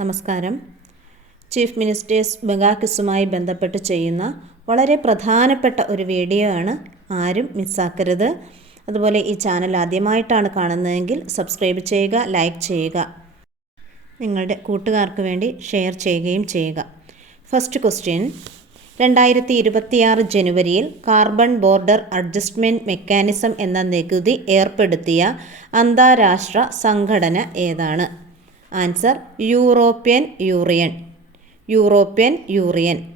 നമസ്കാരം. Chief ministers ബഗാക്കിസുമായി ബന്ധപ്പെട്ട് ചെയ്യുന്ന വളരെ പ്രധാനപ്പെട്ട ഒരു വീഡിയോ ആണ്. ആരും മിസ്സാക്കരുത്. അതുപോലെ ഈ ചാനൽ ആദ്യമായിട്ടാണ് കാണുന്നതെങ്കിൽ സബ്സ്ക്രൈബ് ചെയ്യുക ലൈക്ക് ചെയ്യുക. നിങ്ങളുടെ കൂട്ടുകാർക്ക് വേണ്ടി ഷെയർ ചെയ്യുകയും ചെയ്യുക. First question. രണ്ടായിരത്തി ഇരുപത്തിയാറ് ജനുവരിയിൽ കാർബൺ ബോർഡർ അഡ്ജസ്റ്റ്മെന്റ് മെക്കാനിസം എന്ന നികുതി ഏർപ്പെടുത്തിയ അന്താരാഷ്ട്ര സംഘടന ഏതാണ്? Answer European union. European union.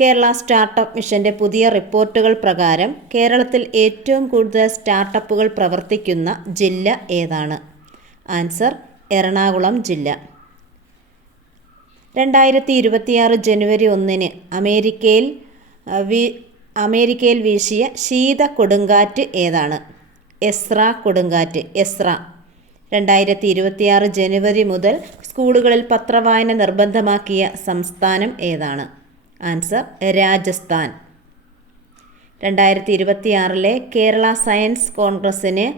Kerala startup മിഷന്റെ പുതിയ റിപ്പോർട്ടുകൾ പ്രകാരം കേരളത്തിൽ ഏറ്റവും കൂടുതൽ സ്റ്റാർട്ടപ്പുകൾ പ്രവർത്തിക്കുന്ന ജില്ല ഏതാണ്? ആൻസർ എറണാകുളം ജില്ല. രണ്ടായിരത്തി ഇരുപത്തിയാറ് ജനുവരി ഒന്നിന് അമേരിക്കയിൽ അമേരിക്കയിൽ വീശിയ ശീത കൊടുങ്കാറ്റ് ഏതാണ്? എസ്ര കൊടുങ്കാറ്റ്. എസ്ര. രണ്ടായിരത്തി ഇരുപത്തിയാറ് ജനുവരി മുതൽ സ്കൂളുകളിൽ പത്രവായന നിർബന്ധമാക്കിയ സംസ്ഥാനം ഏതാണ്? ആൻസർ രാജസ്ഥാൻ. രണ്ടായിരത്തി ഇരുപത്തിയാറിലെ കേരള സയൻസ് കോൺഗ്രസ്സിന്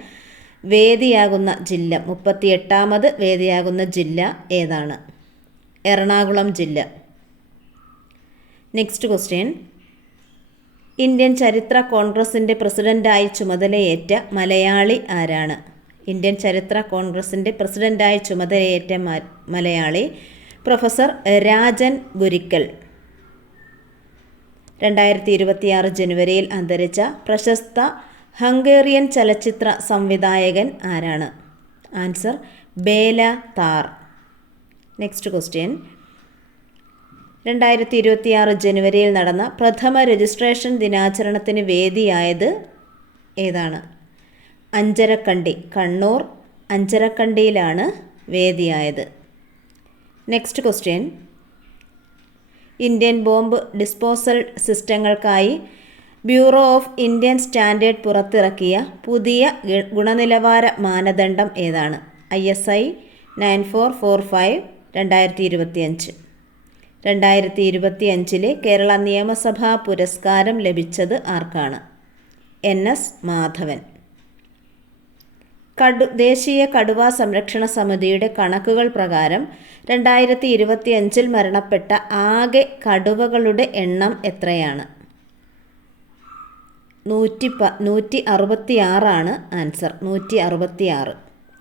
വേദിയാകുന്ന ജില്ല മുപ്പത്തി എട്ടാമത് വേദിയാകുന്ന ജില്ല ഏതാണ്? എറണാകുളം ജില്ല. നെക്സ്റ്റ് ക്വസ്റ്റ്യൻ ഇന്ത്യൻ ചരിത്ര കോൺഗ്രസിന്റെ പ്രസിഡന്റായി ചുമതലയേറ്റ മലയാളി ആരാണ്? ഇന്ത്യൻ ചരിത്ര കോൺഗ്രസിന്റെ പ്രസിഡന്റായ ചുമതലയേറ്റ മലയാളി പ്രൊഫസർ രാജൻ ഗുരിക്കൽ. രണ്ടായിരത്തി ഇരുപത്തിയാറ് ജനുവരിയിൽ അന്തരിച്ച പ്രശസ്ത ഹംഗേറിയൻ ചലച്ചിത്ര സംവിധായകൻ ആരാണ്? Answer Bela Tarr. Next question. രണ്ടായിരത്തി ഇരുപത്തിയാറ് ജനുവരിയിൽ നടന്ന പ്രഥമ രജിസ്ട്രേഷൻ ദിനാചരണത്തിന് വേദിയായത് ഏതാണ്? അഞ്ചരക്കണ്ടി കണ്ണൂർ അഞ്ചരക്കണ്ടിയിലാണ് വേദിയായത്. Next question Indian bomb disposal സിസ്റ്റങ്ങൾക്കായി bureau of Indian standard പുറത്തിറക്കിയ പുതിയ ഗുണനിലവാര മാനദണ്ഡം ഏതാണ്? I S I nine four four five രണ്ടായിരത്തി ഇരുപത്തിയഞ്ച് രണ്ടായിരത്തി ഇരുപത്തിയഞ്ചിലെ കേരള നിയമസഭാ പുരസ്കാരം ലഭിച്ചത് ആർക്കാണ്? N S Madhavan. കടു ദേശീയ കടുവാ സംരക്ഷണ സമിതിയുടെ കണക്കുകൾ പ്രകാരം രണ്ടായിരത്തി ഇരുപത്തി അഞ്ചിൽ മരണപ്പെട്ട ആകെ കടുവകളുടെ എണ്ണം എത്രയാണ്? നൂറ്റി പ നൂറ്റി അറുപത്തി ആറാണ് ആൻസർ. നൂറ്റി അറുപത്തി ആറ്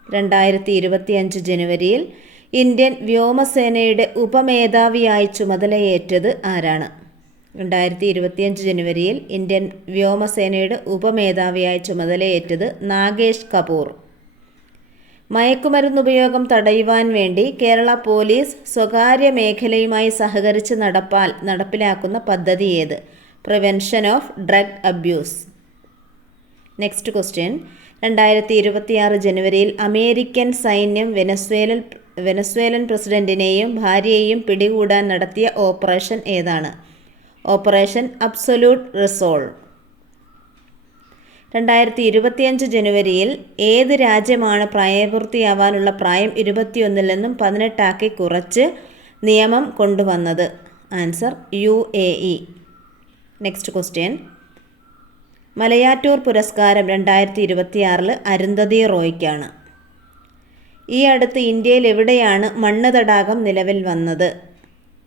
രണ്ടായിരത്തി ഇരുപത്തി അഞ്ച് ജനുവരിയിൽ ഇന്ത്യൻ വ്യോമസേനയുടെ ഉപമേധാവിയായി ചുമതലയേറ്റത് ആരാണ്? രണ്ടായിരത്തി ഇരുപത്തിയഞ്ച് ജനുവരിയിൽ ഇന്ത്യൻ വ്യോമസേനയുടെ ഉപമേധാവിയായി ചുമതലയേറ്റത് നാഗേഷ് കപൂർ. മയക്കുമരുന്ന് ഉപയോഗം തടയുവാൻ വേണ്ടി കേരള പോലീസ് സ്വകാര്യ മേഖലയുമായി സഹകരിച്ച് നടപ്പാൽ നടപ്പിലാക്കുന്ന പദ്ധതി ഏത്? Prevention of drug abuse next question രണ്ടായിരത്തി ഇരുപത്തിയാറ് ജനുവരിയിൽ അമേരിക്കൻ സൈന്യം വെനസ്വേലൻ വെനസ്വേലൻ പ്രസിഡന്റിനെയും ഭാര്യയെയും പിടികൂടാൻ നടത്തിയ ഓപ്പറേഷൻ ഏതാണ്? ഓപ്പറേഷൻ അബ്സൊല്യൂട്ട് റിസോൾവ് രണ്ടായിരത്തി ഇരുപത്തിയഞ്ച് ജനുവരിയിൽ ഏത് രാജ്യമാണ് പ്രായപൂർത്തിയാവാനുള്ള പ്രായം ഇരുപത്തിയൊന്നിൽ നിന്നും പതിനെട്ടാക്കി കുറച്ച് നിയമം കൊണ്ടുവന്നത്? Answer U A E. Next question. Malayattoor പുരസ്കാരം രണ്ടായിരത്തി ഇരുപത്തിയാറിൽ അരുന്ധതി റോയ്ക്കാണ്. ഈ അടുത്ത് ഇന്ത്യയിൽ എവിടെയാണ് മണ്ണ് തടാകം നിലവിൽ വന്നത്?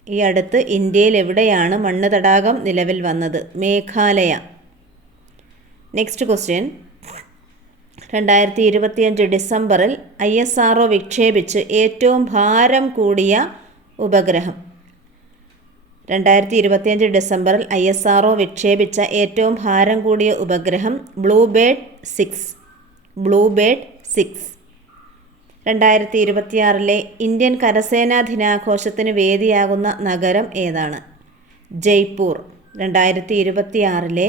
ഈ അടുത്ത് ഇന്ത്യയിൽ എവിടെയാണ് മണ്ണ് തടാകം നിലവിൽ വന്നത്? മേഘാലയ. നെക്സ്റ്റ് ക്വസ്റ്റ്യൻ രണ്ടായിരത്തി ഇരുപത്തിയഞ്ച് ഡിസംബറിൽ ഐ എസ് ആർ ഒ വിക്ഷേപിച്ച് ഏറ്റവും ഭാരം കൂടിയ ഉപഗ്രഹം. രണ്ടായിരത്തി ഇരുപത്തിയഞ്ച് ഡിസംബറിൽ ഐ എസ് ആർ ഒ വിക്ഷേപിച്ച ഏറ്റവും ഭാരം കൂടിയ ഉപഗ്രഹം ബ്ലൂബേഡ് സിക്സ് ബ്ലൂബേഡ് സിക്സ് രണ്ടായിരത്തി ഇരുപത്തിയാറിലെ ഇന്ത്യൻ കരസേനാ ദിനാഘോഷത്തിന് വേദിയാകുന്ന നഗരം ഏതാണ്? ജയ്പൂർ. രണ്ടായിരത്തി ഇരുപത്തിയാറിലെ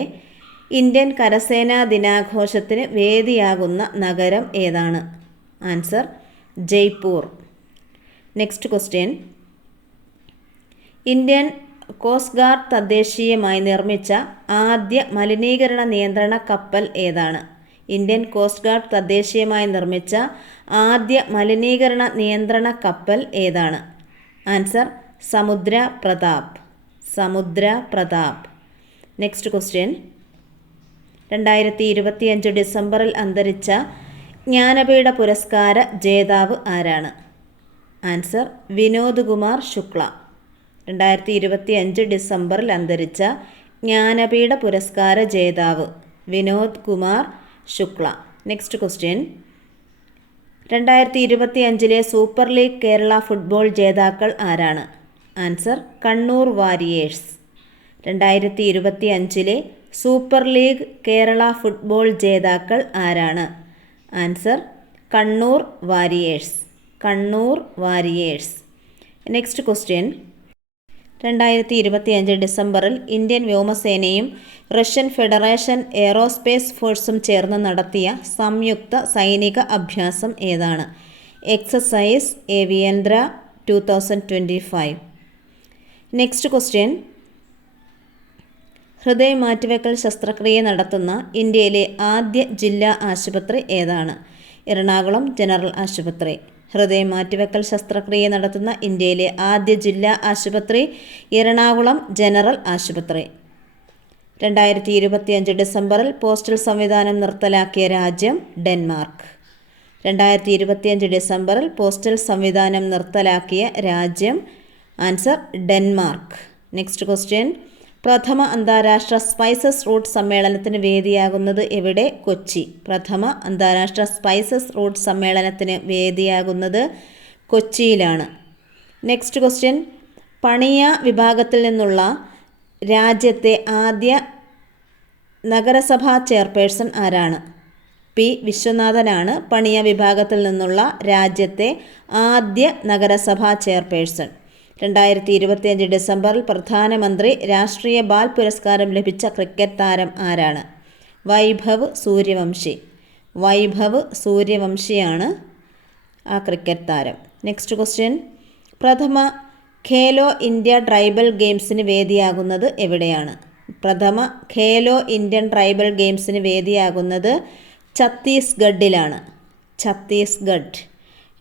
ഇന്ത്യൻ കരസേനാ ദിനാഘോഷത്തിന് വേദിയാകുന്ന നഗരം ഏതാണ്? Answer Jaipur. Next question. Indian coast guard തദ്ദേശീയമായി നിർമ്മിച്ച ആദ്യ മലിനീകരണ നിയന്ത്രണ കപ്പൽ ഏതാണ്? ഇന്ത്യൻ കോസ്റ്റ് ഗാർഡ് തദ്ദേശീയമായി നിർമ്മിച്ച ആദ്യ മലിനീകരണ നിയന്ത്രണ കപ്പൽ ഏതാണ്? ആൻസർ സമുദ്ര പ്രതാപ്. സമുദ്ര പ്രതാപ്. Next question. രണ്ടായിരത്തി ഇരുപത്തിയഞ്ച് ഡിസംബറിൽ അന്തരിച്ച ജ്ഞാനപീഠ പുരസ്കാര ജേതാവ് ആരാണ്? ആൻസർ വിനോദ് കുമാർ ശുക്ല. രണ്ടായിരത്തി ഇരുപത്തി അഞ്ച് ഡിസംബറിൽ അന്തരിച്ച ജ്ഞാനപീഠ പുരസ്കാര ജേതാവ് വിനോദ് കുമാർ ശുക്ല. നെക്സ്റ്റ് ക്വസ്റ്റ്യൻ രണ്ടായിരത്തി ഇരുപത്തി അഞ്ചിലെ സൂപ്പർ ലീഗ് കേരള ഫുട്ബോൾ ജേതാക്കൾ ആരാണ്? Answer Kannur warriors. രണ്ടായിരത്തി ഇരുപത്തി അഞ്ചിലെ സൂപ്പർ ലീഗ് കേരള ഫുട്ബോൾ ജേതാക്കൾ ആരാണ്? Answer Kannur warriors. Kannur warriors. Next question രണ്ടായിരത്തി ഇരുപത്തിയഞ്ച് ഡിസംബറിൽ ഇന്ത്യൻ വ്യോമസേനയും റഷ്യൻ ഫെഡറേഷൻ എയറോസ്പേസ് ഫോഴ്സും ചേർന്ന് നടത്തിയ സംയുക്ത സൈനിക അഭ്യാസം ഏതാണ്? Exercise Aviaindra two thousand twenty five. Next question ഹൃദയ മാറ്റിവെക്കൽ ശസ്ത്രക്രിയ നടത്തുന്ന ഇന്ത്യയിലെ ആദ്യ ജില്ലാ ആശുപത്രി ഏതാണ്? എറണാകുളം ജനറൽ ആശുപത്രി. ഹൃദയ മാറ്റിവെക്കൽ ശസ്ത്രക്രിയ നടത്തുന്ന ഇന്ത്യയിലെ ആദ്യ ജില്ലാ ആശുപത്രി എറണാകുളം ജനറൽ ആശുപത്രി. രണ്ടായിരത്തി ഇരുപത്തിയഞ്ച് ഡിസംബറിൽ പോസ്റ്റൽ സംവിധാനം നിർത്തലാക്കിയ രാജ്യം ഡെൻമാർക്ക്. രണ്ടായിരത്തി ഇരുപത്തിയഞ്ച് ഡിസംബറിൽ പോസ്റ്റൽ സംവിധാനം നിർത്തലാക്കിയ രാജ്യം ആൻസർ ഡെൻമാർക്ക്. Next question. പ്രഥമ അന്താരാഷ്ട്ര സ്പൈസസ് റൂട്ട് സമ്മേളനത്തിന് വേദിയാകുന്നത് എവിടെ? കൊച്ചി. പ്രഥമ അന്താരാഷ്ട്ര സ്പൈസസ് റൂട്ട് സമ്മേളനത്തിന് വേദിയാകുന്നത് കൊച്ചിയിലാണ്. നെക്സ്റ്റ് ക്വസ്റ്റ്യൻ പണിയ വിഭാഗത്തിൽ നിന്നുള്ള രാജ്യത്തെ ആദ്യ നഗരസഭാ ചെയർപേഴ്സൺ ആരാണ്? പി. വിശ്വനാഥനാണ് പണിയ വിഭാഗത്തിൽ നിന്നുള്ള രാജ്യത്തെ ആദ്യ നഗരസഭാ ചെയർപേഴ്സൺ. രണ്ടായിരത്തി ഇരുപത്തിയഞ്ച് ഡിസംബറിൽ പ്രധാനമന്ത്രി രാഷ്ട്രീയ ബാൽ പുരസ്കാരം ലഭിച്ച ക്രിക്കറ്റ് താരം ആരാണ്? വൈഭവ് സൂര്യവംശി. വൈഭവ് സൂര്യവംശിയാണ് ആ ക്രിക്കറ്റ് താരം. Next question. പ്രഥമ ഖേലോ ഇന്ത്യ ട്രൈബൽ ഗെയിംസിന് വേദിയാകുന്നത് എവിടെയാണ്? പ്രഥമ ഖേലോ ഇന്ത്യൻ ട്രൈബൽ ഗെയിംസിന് വേദിയാകുന്നത് ഛത്തീസ്ഗഡിലാണ്. ഛത്തീസ്ഗഡ്.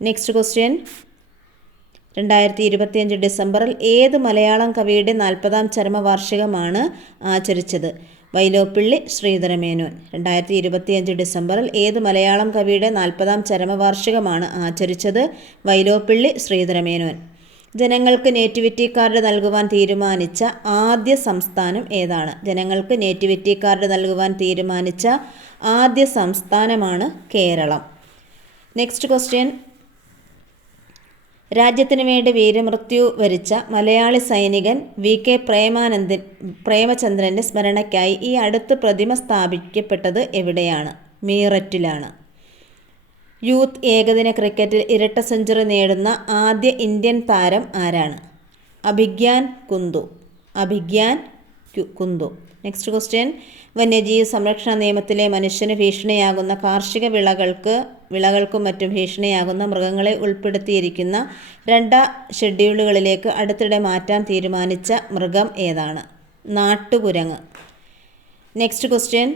Next question. രണ്ടായിരത്തി ഇരുപത്തിയഞ്ച് ഡിസംബറിൽ ഏത് മലയാളം കവിയുടെ നാൽപ്പതാം ചരമവാർഷികമാണ് ആചരിച്ചത്? വൈലോപ്പിള്ളി ശ്രീധരമേനോൻ രണ്ടായിരത്തി ഇരുപത്തിയഞ്ച് ഡിസംബറിൽ ഏത് മലയാളം കവിയുടെ നാൽപ്പതാം ചരമവാർഷികമാണ് ആചരിച്ചത്? വൈലോപ്പിള്ളി ശ്രീധരമേനോൻ ജനങ്ങൾക്ക് നേറ്റിവിറ്റി കാർഡ് നൽകുവാൻ തീരുമാനിച്ച ആദ്യ സംസ്ഥാനം ഏതാണ്? ജനങ്ങൾക്ക് നേറ്റിവിറ്റി കാർഡ് നൽകുവാൻ തീരുമാനിച്ച ആദ്യ സംസ്ഥാനമാണ് കേരളം. Next question. രാജ്യത്തിന് വേണ്ടി വീരമൃത്യു വരിച്ച മലയാളി സൈനികൻ വി കെ പ്രേമാനന്ദൻ പ്രേമചന്ദ്രന്റെ സ്മരണയ്ക്കായി ഈ അടുത്ത് പ്രതിമ സ്ഥാപിക്കപ്പെട്ടത് എവിടെയാണ്? മീററ്റിലാണ്. യൂത്ത് ഏകദിന ക്രിക്കറ്റിൽ ഇരട്ട സെഞ്ചുറി നേടുന്ന ആദ്യ ഇന്ത്യൻ താരം ആരാണ്? അഭിഗ്യാൻ കുന്തു. അഭിഗ്യാൻ കുന്തു. നെക്സ്റ്റ് ക്വസ്റ്റ്യൻ വന്യജീവി സംരക്ഷണ നിയമത്തിലെ മനുഷ്യന് ഭീഷണിയാകുന്ന കാർഷിക വിളകൾക്ക് വിളകൾക്കും മറ്റും ഭീഷണിയാകുന്ന മൃഗങ്ങളെ ഉൾപ്പെടുത്തിയിരിക്കുന്ന രണ്ട് ഷെഡ്യൂളുകളിലേക്ക് അടുത്തിടെ മാറ്റാൻ തീരുമാനിച്ച മൃഗം ഏതാണ്? നാട്ടുകുരങ്ങ്. നെക്സ്റ്റ് ക്വസ്റ്റ്യൻ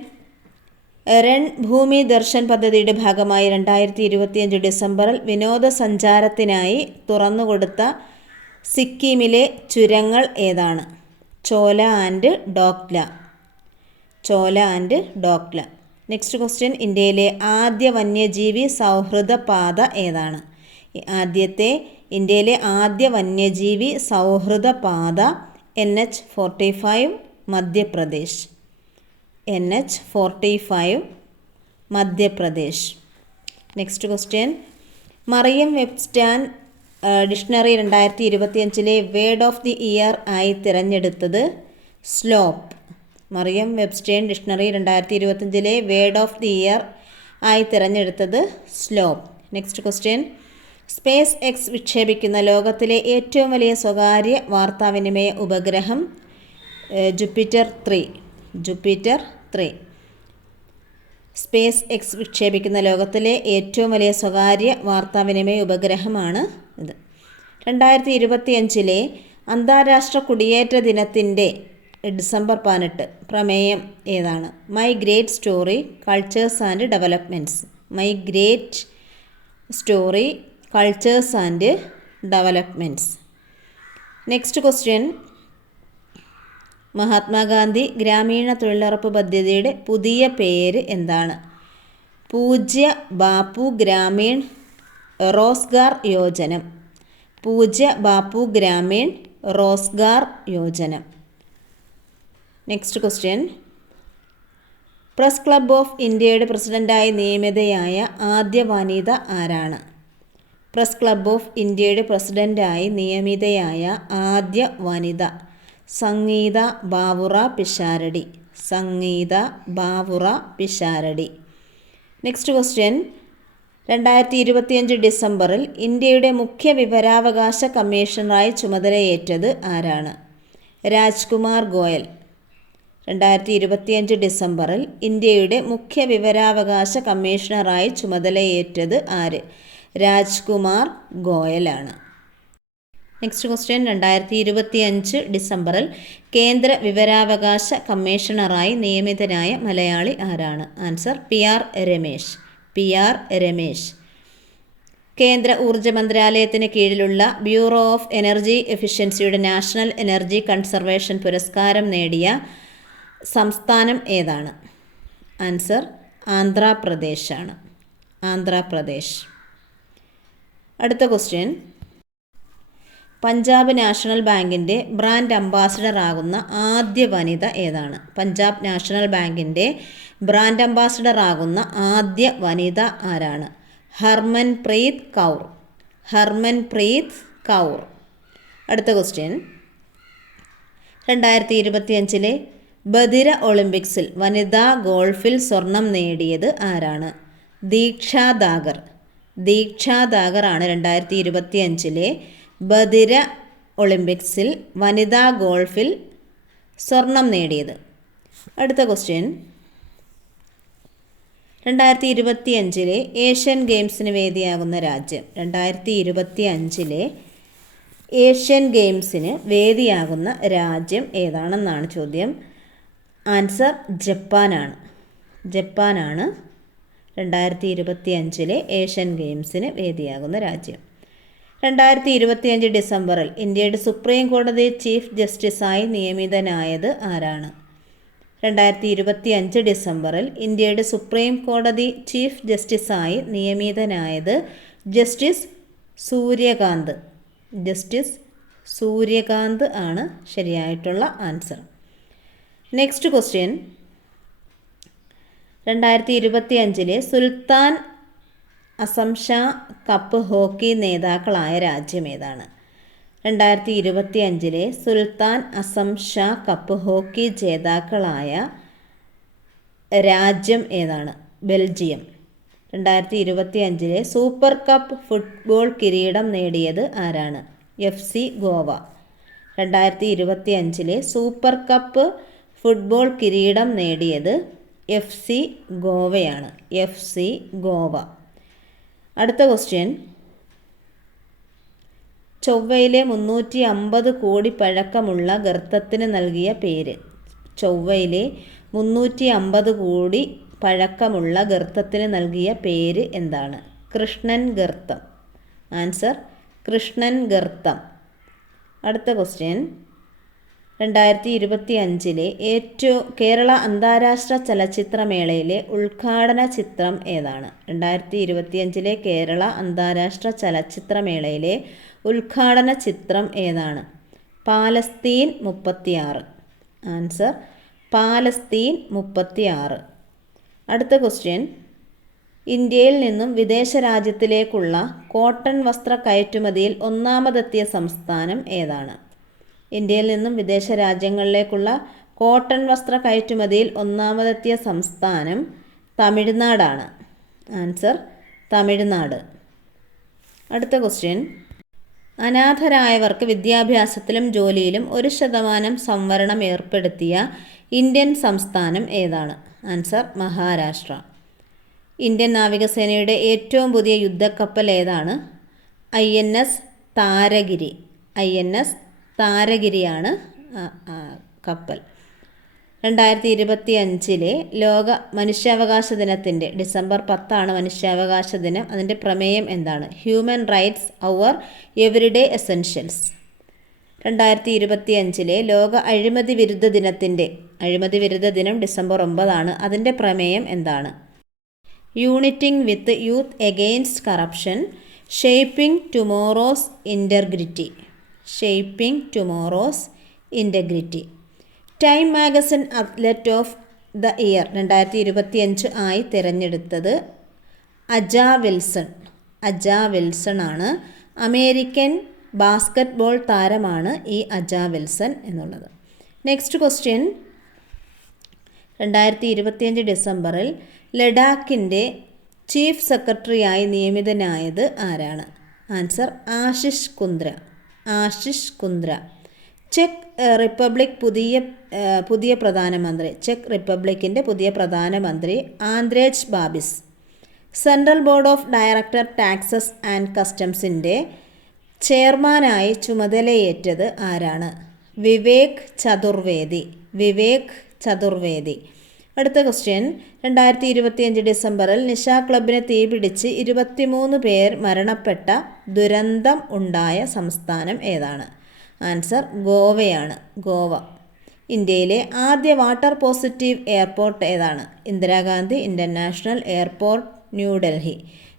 രൺ ഭൂമി ദർശൻ പദ്ധതിയുടെ ഭാഗമായി രണ്ടായിരത്തി ഇരുപത്തിയഞ്ച് ഡിസംബറിൽ വിനോദസഞ്ചാരത്തിനായി തുറന്നുകൊടുത്ത സിക്കിമിലെ ചുരങ്ങൾ ഏതാണ്? Cho La and Dokla. Cho La and Dokla. Next question ഇന്ത്യയിലെ ആദ്യ വന്യജീവി സൗഹൃദ പാത ഏതാണ്? ആദ്യത്തെ ഇന്ത്യയിലെ ആദ്യ വന്യജീവി സൗഹൃദ പാത N H forty five Madhya Pradesh. N H forty five Madhya Pradesh. Next question Merriam Webster dictionary രണ്ടായിരത്തി ഇരുപത്തിയഞ്ചിലെ വേർഡ് ഓഫ് ദി ഇയർ ആയി തിരഞ്ഞെടുത്തത് സ്ലോപ്പ്. മറിയം വെബ്സ്റ്റേൺ ഡിക്ഷണറി രണ്ടായിരത്തി ഇരുപത്തഞ്ചിലെ വേർഡ് ഓഫ് ദി ഇയർ ആയി തിരഞ്ഞെടുത്തത് slop. Next question. Space X വിക്ഷേപിക്കുന്ന ലോകത്തിലെ ഏറ്റവും വലിയ സ്വകാര്യ വാർത്താവിനിമയ ഉപഗ്രഹം Jupiter three. Jupiter three. Space X വിക്ഷേപിക്കുന്ന ലോകത്തിലെ ഏറ്റവും വലിയ സ്വകാര്യ വാർത്താവിനിമയ ഉപഗ്രഹമാണ് ഇത്. രണ്ടായിരത്തി ഇരുപത്തിയഞ്ചിലെ അന്താരാഷ്ട്ര കുടിയേറ്റ ദിനത്തിന്റെ ഡിസംബർ പതിനെട്ട് പ്രമേയം ഏതാണ്? My great story cultures and developments my great story cultures and developments next question Mahatma Gandhi ഗ്രാമീണ തൊഴിലുറപ്പ് പദ്ധതിയുടെ പുതിയ പേര് എന്താണ്? Pujya Bapu Gramin Rozgar Yojana. Pujya Bapu Gramin Rozgar Yojana. Next question press club of ഇന്ത്യയുടെ പ്രസിഡന്റായി നിയമിതയായ ആദ്യ വനിത ആരാണ്? പ്രസ് ക്ലബ് ഓഫ് ഇന്ത്യയുടെ പ്രസിഡന്റായി നിയമിതയായ ആദ്യ വനിത സംഗീത ബാവുറ പിഷാരടി. സംഗീത ബാവുറ പിഷാരടി. നെക്സ്റ്റ് ക്വസ്റ്റ്യൻ രണ്ടായിരത്തി ഇരുപത്തിയഞ്ച് ഡിസംബറിൽ ഇന്ത്യയുടെ മുഖ്യ വിവരാവകാശ കമ്മീഷണറായി ചുമതലയേറ്റത് ആരാണ്? രാജ്കുമാർ ഗോയൽ. രണ്ടായിരത്തി ഇരുപത്തിയഞ്ച് ഡിസംബറിൽ ഇന്ത്യയുടെ മുഖ്യ വിവരാവകാശ കമ്മീഷണറായി ചുമതലയേറ്റത് ആര്? രാജ്കുമാർ ഗോയലാണ്. നെക്സ്റ്റ് ക്വസ്റ്റ്യൻ രണ്ടായിരത്തി ഇരുപത്തി അഞ്ച് ഡിസംബറിൽ കേന്ദ്ര വിവരാവകാശ കമ്മീഷണറായി നിയമിതനായ മലയാളി ആരാണ്? Answer P R Ramesh. P R Ramesh. കേന്ദ്ര ഊർജ മന്ത്രാലയത്തിന് കീഴിലുള്ള ബ്യൂറോ ഓഫ് എനർജി എഫിഷ്യൻസിയുടെ നാഷണൽ എനർജി കൺസർവേഷൻ പുരസ്കാരം നേടിയ സംസ്ഥാനം ഏതാണ്? ആൻസർ ആന്ധ്രാപ്രദേശാണ്. ആന്ധ്രാപ്രദേശ്. അടുത്ത ക്വസ്റ്റ്യൻ പഞ്ചാബ് നാഷണൽ ബാങ്കിന്റെ ബ്രാൻഡ് അംബാസിഡർ ആകുന്ന ആദ്യ വനിത ഏതാണ്? പഞ്ചാബ് നാഷണൽ ബാങ്കിന്റെ ബ്രാൻഡ് അംബാസിഡർ ആകുന്ന ആദ്യ വനിത ആരാണ്? ഹർമൻ പ്രീത് കൗർ. ഹർമൻ പ്രീത് കൗർ. അടുത്ത ക്വസ്റ്റ്യൻ രണ്ടായിരത്തി ഇരുപത്തിയഞ്ചിലെ ബദിര ഒളിമ്പിക്സിൽ വനിതാ ഗോൾഫിൽ സ്വർണം നേടിയത് ആരാണ്? ദീക്ഷ ദാഗർ. ദീക്ഷ ദാഗർ ആണ് രണ്ടായിരത്തി ഇരുപത്തി അഞ്ചിലെ ബദിര ഒളിമ്പിക്സിൽ വനിതാ ഗോൾഫിൽ സ്വർണം നേടിയത്. അടുത്ത ക്വസ്റ്റ്യൻ രണ്ടായിരത്തി ഇരുപത്തി അഞ്ചിലെ ഏഷ്യൻ ഗെയിംസിന് വേദിയാകുന്ന രാജ്യം. രണ്ടായിരത്തി ഇരുപത്തി അഞ്ചിലെ ഏഷ്യൻ ഗെയിംസിന് വേദിയാകുന്ന രാജ്യം ഏതാണെന്നാണ് ചോദ്യം? ആൻസർ ജപ്പാനാണ്. ജപ്പാനാണ് രണ്ടായിരത്തി ഇരുപത്തി അഞ്ചിലെ ഏഷ്യൻ ഗെയിംസിന് വേദിയാകുന്ന രാജ്യം. രണ്ടായിരത്തി ഇരുപത്തിയഞ്ച് ഡിസംബറിൽ ഇന്ത്യയുടെ സുപ്രീം കോടതി ചീഫ് ജസ്റ്റിസായി നിയമിതനായത് ആരാണ്? രണ്ടായിരത്തി ഇരുപത്തി അഞ്ച് ഡിസംബറിൽ ഇന്ത്യയുടെ സുപ്രീം കോടതി ചീഫ് ജസ്റ്റിസായി നിയമിതനായത് ജസ്റ്റിസ് സൂര്യകാന്ത്. ജസ്റ്റിസ് സൂര്യകാന്ത് ആണ് ശരിയായിട്ടുള്ള ആൻസർ. Next question. രണ്ടായിരത്തി ഇരുപത്തി അഞ്ചിലെ സുൽത്താൻ അസംഷ കപ്പ് ഹോക്കി നേതാക്കളായ രാജ്യം ഏതാണ്? രണ്ടായിരത്തി ഇരുപത്തി അഞ്ചിലെ സുൽത്താൻ അസംഷ കപ്പ് ഹോക്കി ജേതാക്കളായ രാജ്യം ഏതാണ്? ബെൽജിയം. രണ്ടായിരത്തി ഇരുപത്തി അഞ്ചിലെ സൂപ്പർ കപ്പ് ഫുട്ബോൾ കിരീടം നേടിയത് ആരാണ്? F C Goa. രണ്ടായിരത്തി ഇരുപത്തി അഞ്ചിലെ സൂപ്പർ കപ്പ് ഫുട്ബോൾ കിരീടം നേടിയത് F C ഗോവയാണ്. F C Goa. അടുത്ത ക്വസ്റ്റ്യൻ ചൊവ്വയിലെ മുന്നൂറ്റി അമ്പത് കോടി പഴക്കമുള്ള ഗർത്തത്തിന് നൽകിയ പേര്. ചൊവ്വയിലെ മുന്നൂറ്റി അമ്പത് കോടി പഴക്കമുള്ള ഗർത്തത്തിന് നൽകിയ പേര് എന്താണ്? കൃഷ്ണൻ ഗർത്തം. ആൻസർ കൃഷ്ണൻ ഗർത്തം. അടുത്ത ക്വസ്റ്റ്യൻ രണ്ടായിരത്തി ഇരുപത്തി അഞ്ചിലെ ഏറ്റവും കേരള അന്താരാഷ്ട്ര ചലച്ചിത്രമേളയിലെ ഉദ്ഘാടന ചിത്രം ഏതാണ്? രണ്ടായിരത്തി ഇരുപത്തിയഞ്ചിലെ കേരള അന്താരാഷ്ട്ര ചലച്ചിത്രമേളയിലെ ഉദ്ഘാടന ചിത്രം ഏതാണ്? പാലസ്തീൻ മുപ്പത്തിയാറ്. ആൻസർ പാലസ്തീൻ മുപ്പത്തിയാറ്. അടുത്ത ക്വസ്റ്റ്യൻ. ഇന്ത്യയിൽ നിന്നും വിദേശ രാജ്യത്തിലേക്കുള്ള കോട്ടൺ വസ്ത്ര കയറ്റുമതിയിൽ ഒന്നാമതെത്തിയ സംസ്ഥാനം ഏതാണ്? ഇന്ത്യയിൽ നിന്നും വിദേശ രാജ്യങ്ങളിലേക്കുള്ള കോട്ടൺ വസ്ത്ര കയറ്റുമതിയിൽ ഒന്നാമതെത്തിയ സംസ്ഥാനം തമിഴ്നാടാണ്. ആൻസർ തമിഴ്നാട്. അടുത്ത ക്വസ്റ്റ്യൻ. അനാഥരായവർക്ക് വിദ്യാഭ്യാസത്തിലും ജോലിയിലും ഒരു ശതമാനം സംവരണം ഏർപ്പെടുത്തിയ ഇന്ത്യൻ സംസ്ഥാനം ഏതാണ്? ആൻസർ മഹാരാഷ്ട്ര. ഇന്ത്യൻ നാവികസേനയുടെ ഏറ്റവും പുതിയ യുദ്ധക്കപ്പൽ ഏതാണ്? I N S Taragiri. I N S താരഗിരിയാണ് കപ്പൽ രണ്ടായിരത്തി ഇരുപത്തി അഞ്ചിലെ ലോക മനുഷ്യാവകാശ ദിനത്തിന്റെ ഡിസംബർ പത്താണ് മനുഷ്യാവകാശ ദിനം. അതിന്റെ പ്രമേയം എന്താണ്? Human rights our everyday essentials രണ്ടായിരത്തി ഇരുപത്തി അഞ്ചിലെ ലോക അഴിമതി വിരുദ്ധ ദിനത്തിന്റെ അഴിമതി വിരുദ്ധ ദിനം ഡിസംബർ ഒമ്പതാണ്. അതിന്റെ പ്രമേയം എന്താണ്? Uniting with youth against corruption shaping tomorrow's integrity shaping tomorrow's integrity time magazine athlete of the year രണ്ടായിരത്തി ഇരുപത്തി അഞ്ച് ആയി തിരഞ്ഞെടുത്തത് അജ വിൽസൺ. അജ വിൽസൺ ആണ്. അമേരിക്കൻ ബാസ്ക്കറ്റ്ബോൾ താരമാണ് ഈ അജ വിൽസൺ എന്നുള്ളത്. നെക്സ്റ്റ് ക്വസ്റ്റ്യൻ രണ്ടായിരത്തി ഇരുപത്തിയഞ്ച് ഡിസംബറിൽ ലഡാക്കിന്റെ ചീഫ് സെക്രട്ടറിയായി നിയമിതനായത് ആരാണ്? ആൻസർ ആശിഷ് കുന്ദ്ര. ആശിഷ് കുന്ദ്ര. ചെക്ക് റിപ്പബ്ലിക് പുതിയ പുതിയ പ്രധാനമന്ത്രി. ചെക്ക് റിപ്പബ്ലിക്കിന്റെ പുതിയ പ്രധാനമന്ത്രി Andrej Babis. Central board of director taxes and കസ്റ്റംസിന്റെ ചെയർമാനായി ചുമതലയേറ്റത് ആരാണ്? വിവേക് ചതുർവേദി. വിവേക് ചതുർവേദി. അടുത്ത ക്വസ്റ്റ്യൻ രണ്ടായിരത്തി ഇരുപത്തിയഞ്ച് ഡിസംബറിൽ നിശ ക്ലബിന് തീപിടിച്ച് ഇരുപത്തിമൂന്ന് പേർ മരണപ്പെട്ട ദുരന്തം ഉണ്ടായ സംസ്ഥാനം ഏതാണ്? ആൻസർ ഗോവയാണ്. ഗോവ. ഇന്ത്യയിലെ ആദ്യ വാട്ടർ പോസിറ്റീവ് എയർപോർട്ട് ഏതാണ്? Indira Gandhi international airport New Delhi.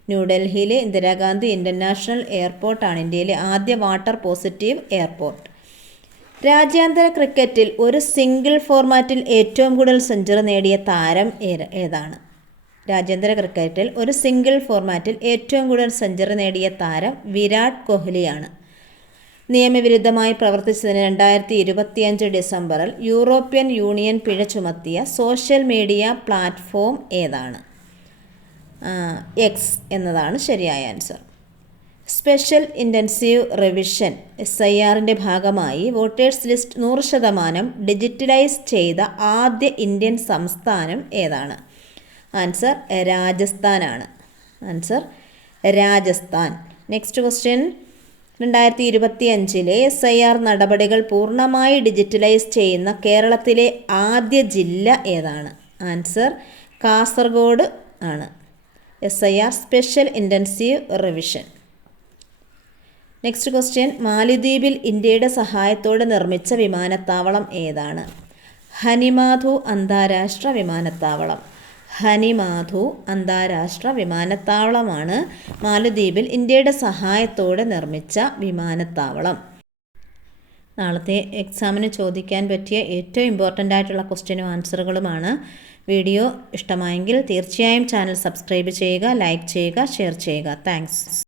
ന്യൂഡൽഹിയിലെ ഇന്ദിരാഗാന്ധി ഇന്റർനാഷണൽ എയർപോർട്ടാണ് ഇന്ത്യയിലെ ആദ്യ വാട്ടർ പോസിറ്റീവ് എയർപോർട്ട്. രാജ്യാന്തര ക്രിക്കറ്റിൽ ഒരു സിംഗിൾ ഫോർമാറ്റിൽ ഏറ്റവും കൂടുതൽ സെഞ്ചുറി നേടിയ താരം ഏത- ഏതാണ്? രാജ്യാന്തര ക്രിക്കറ്റിൽ ഒരു സിംഗിൾ ഫോർമാറ്റിൽ ഏറ്റവും കൂടുതൽ സെഞ്ചുറി നേടിയ താരം വിരാട് കോഹ്ലിയാണ്. നിയമവിരുദ്ധമായി പ്രവർത്തിച്ചതിന് രണ്ടായിരത്തി ഇരുപത്തിയഞ്ച് ഡിസംബറിൽ യൂറോപ്യൻ യൂണിയൻ പിഴ ചുമത്തിയ സോഷ്യൽ മീഡിയ പ്ലാറ്റ്ഫോം ഏതാണ്? എക്സ് എന്നതാണ് ശരിയായ answer. Special intensive revision S I ആറിന്റെ ഭാഗമായി വോട്ടേഴ്സ് ലിസ്റ്റ് നൂറ് ശതമാനം ഡിജിറ്റലൈസ് ചെയ്ത ആദ്യ ഇന്ത്യൻ സംസ്ഥാനം ഏതാണ്? ആൻസർ രാജസ്ഥാനാണ്. ആൻസർ രാജസ്ഥാൻ. Next question. രണ്ടായിരത്തി ഇരുപത്തി അഞ്ചിലെ എസ് ഐ ആർ നടപടികൾ പൂർണമായി ഡിജിറ്റലൈസ് ചെയ്യുന്ന കേരളത്തിലെ ആദ്യ ജില്ല ഏതാണ്? ആൻസർ കാസർഗോഡ് ആണ്. S I R special intensive revision. Next question മാലിദ്വീപിൽ ഇന്ത്യയുടെ സഹായത്തോടെ നിർമ്മിച്ച വിമാനത്താവളം ഏതാണ്? ഹനിമാധു അന്താരാഷ്ട്ര വിമാനത്താവളം. ഹനിമാധു അന്താരാഷ്ട്ര വിമാനത്താവളമാണ് മാലദ്വീപിൽ ഇന്ത്യയുടെ സഹായത്തോടെ നിർമ്മിച്ച വിമാനത്താവളം. നാളത്തെ എക്സാമിന് ചോദിക്കാൻ പറ്റിയ ഏറ്റവും ഇമ്പോർട്ടന്റ് ആയിട്ടുള്ള ക്വസ്റ്റ്യനും ആൻസറുകളുമാണ് വീഡിയോ ഇഷ്ടമായെങ്കിൽ തീർച്ചയായും ചാനൽ സബ്സ്ക്രൈബ് ചെയ്യുക ലൈക്ക് ചെയ്യുക ഷെയർ ചെയ്യുക. താങ്ക്സ്